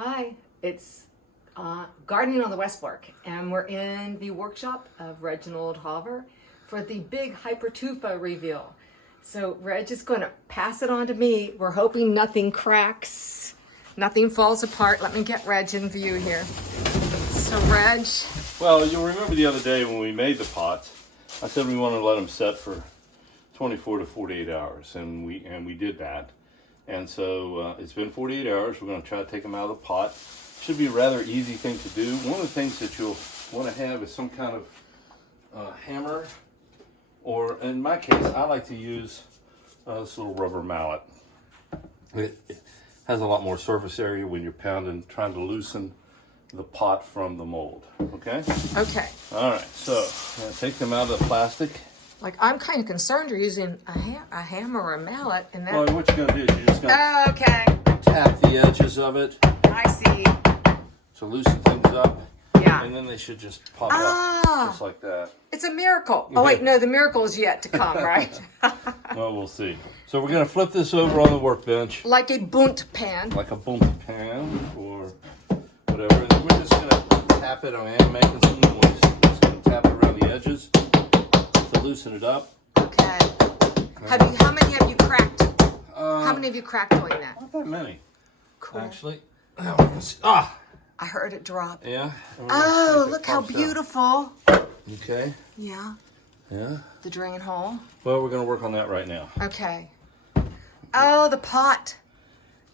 Hi, it's Gardening on the West Fork, and we're in the workshop of Reginald Hover for the big Hypertufa Reveal. So Reg is going to pass it on to me. We're hoping nothing cracks, nothing falls apart. Let me get Reg in view here. So Reg. Well, you'll remember the other day when we made the pots, I said we wanted to let them set for 24 to 48 hours, and we did that. And so it's been 48 hours. We're going to try to take them out of the pot. Should be a rather easy thing to do. One of the things that you'll want to have is some kind of hammer, or in my case, I like to use this little rubber mallet. It has a lot more surface area when you're pounding, trying to loosen the pot from the mold. Okay? Okay. All right. So I'm going to take them out of the plastic. Like, I'm kind of concerned you're using a hammer or a mallet, and that. Well, what you're going to do is you're just going to Okay. tap the edges of it I see. to loosen things up. Yeah. And then they should just pop up just like that. It's a miracle. Oh wait, no, the miracle is yet to come, right? Well, we'll see. So we're going to flip this over on the workbench. Like a bunt pan. Like a bundt pan or whatever. And then we're just going to tap it. I am making some noise. Just going to tap it around the edges to loosen it up. Okay. How many have you cracked? How many have you cracked doing that? Not that many, Cool. actually. I heard it drop. Yeah. Oh, look how beautiful. Okay. Yeah. Yeah. The drain hole. Well, we're going to work on that right now. Okay. Oh, the pot.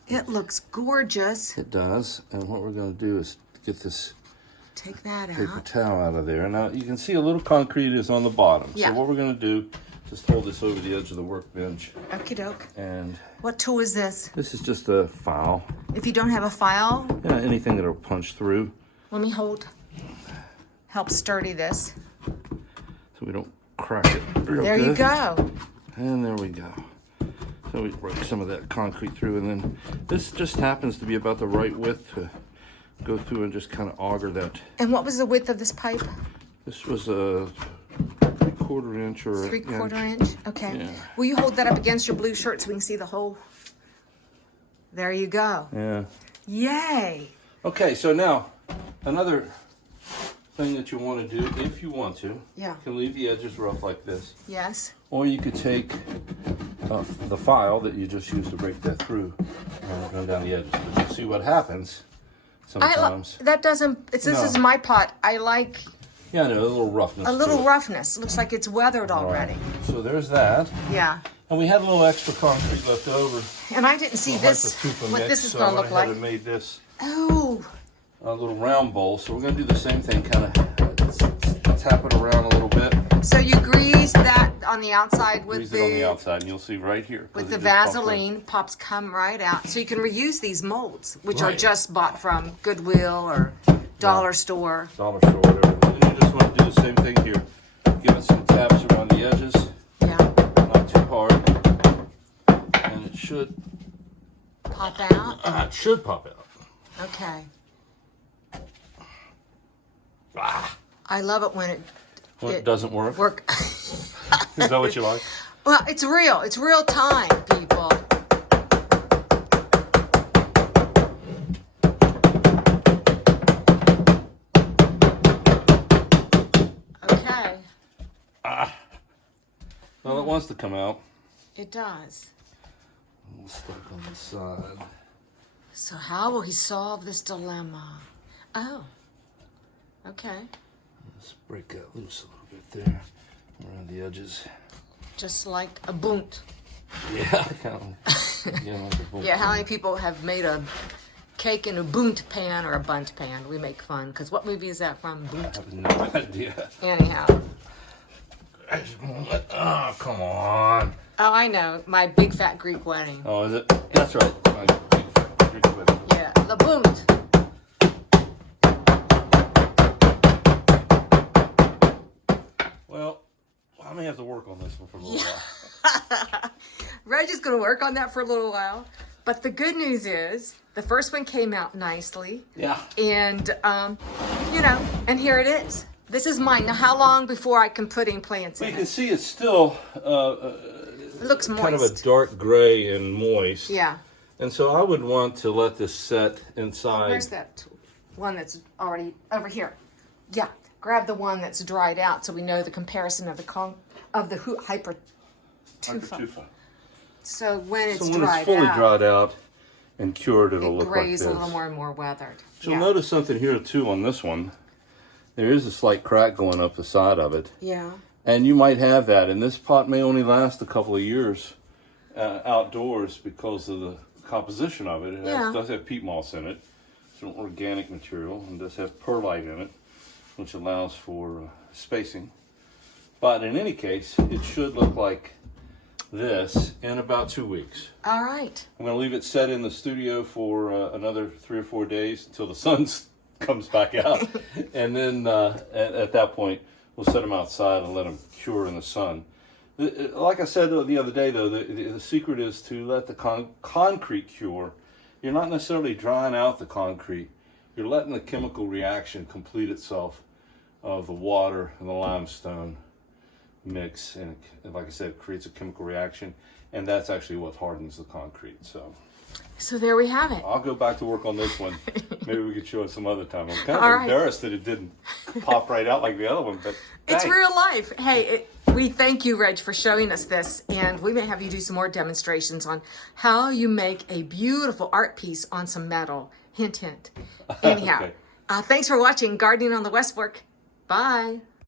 It looks gorgeous. It does. And what we're going to do is get this Take that paper out. towel out of there. Now, you can see a little concrete is on the bottom. Yeah. So what we're going to do, just hold this over the edge of the workbench. Okie doke. And What tool is this? this is just a file. If you don't have a file, Yeah, anything that'll punch through let me hold. Help sturdy this. so we don't crack it real There good. you go. And there we go. So we break some of that concrete through, and then this just happens to be about the right width to go through and just kind of auger that. And what was the width of this pipe? This was a 3/4 inch or 3/4 inch. inch? Okay. Yeah. Will you hold that up against your blue shirt so we can see the hole? There you go. Yeah. Yay. Okay, so now another thing that you want to do, if you want to, Yeah. you can leave the edges rough like this, Yes. or you could take the file that you just used to break that through and go down the edges. But you see what happens sometimes. That doesn't, this No. is my pot. I like Yeah, I know, a little roughness. a to little it. roughness. Looks like it's weathered All right. already. So there's that. Yeah. And we had a little extra concrete left over. And I didn't see this, Hypertufa what mix, this is so going to I look went ahead like. and made this Oh, a little round bowl. So we're going to do the same thing, kind of tap it around a little bit. so you grease that on the outside with Grease it on the outside, and you'll see right here. with 'cause the it just popped Vaseline. Pops come right out. So you can reuse these molds, which are Right. just bought from Goodwill or Dollar Store. in. Dollar store, whatever. And then you just want to do the same thing here. Give it some taps around the edges, Yeah. not too hard. And it should, Pop out. it should pop out. Okay. Ah, I love it when well, it doesn't work. work. Is that what you like? Well, it's real. It's real time, people. Okay, Well, it wants to come out. it does. A little stuck on the side. So how will he solve this dilemma? Oh, okay. Let's break that loose a little bit there, around the edges. Just like a bunt. Yeah, kind of. Yeah, like a bowl. Yeah, how many people have made a cake in a bunt pan or a bunt pan? We make fun, because what movie is that from? I Bunt. have no idea. Anyhow. Oh, come on. Oh, I know. My big fat Greek wedding. Oh, is it? That's right. Drink with it. Yeah, the bunt. Well, I may have to work on this one for a little while. Reg is going to work on that for a little while. But the good news is, the first one came out nicely. Yeah. And, you know, and here it is. This is mine. Now, how long before I can put in plants Well, in you can it? see it's still It looks moist. kind of a dark gray and moist. Yeah. And so I would want to let this set inside. Where's that one that's already over here? Yeah, grab the one that's dried out so we know the comparison of the Hypertufa. So when it's So when dried it's fully out, dried out and cured, it'll it look like grays this. a little more and more weathered. So you'll notice something here too on this one. There is a slight crack going up the side of it. Yeah. And you might have that. And this pot may only last a couple of years outdoors because of the composition of it. It does have peat moss in it. It's an organic material and does have perlite in it, which allows for spacing. But in any case, it should look like this in about 2 weeks. All right. I'm going to leave it set in the studio for another 3 or 4 days until the sun comes back out. And then at that point, we'll set them outside and let them cure in the sun. Like I said the other day, though, the secret is to let the concrete cure. You're not necessarily drying out the concrete. You're letting the chemical reaction complete itself of the water and the limestone mix, and like I said, it creates a chemical reaction, and that's actually what hardens the concrete. So there we have it. I'll go back to work on this one. Maybe we could show it some other time. I'm kind All of right. embarrassed that it didn't pop right out like the other one, but It's hey. real life. Hey, we thank you, Reg, for showing us this, and we may have you do some more demonstrations on how you make a beautiful art piece on some metal. Hint, hint. Anyhow, Okay. thanks for watching Gardening on the West Fork. Bye.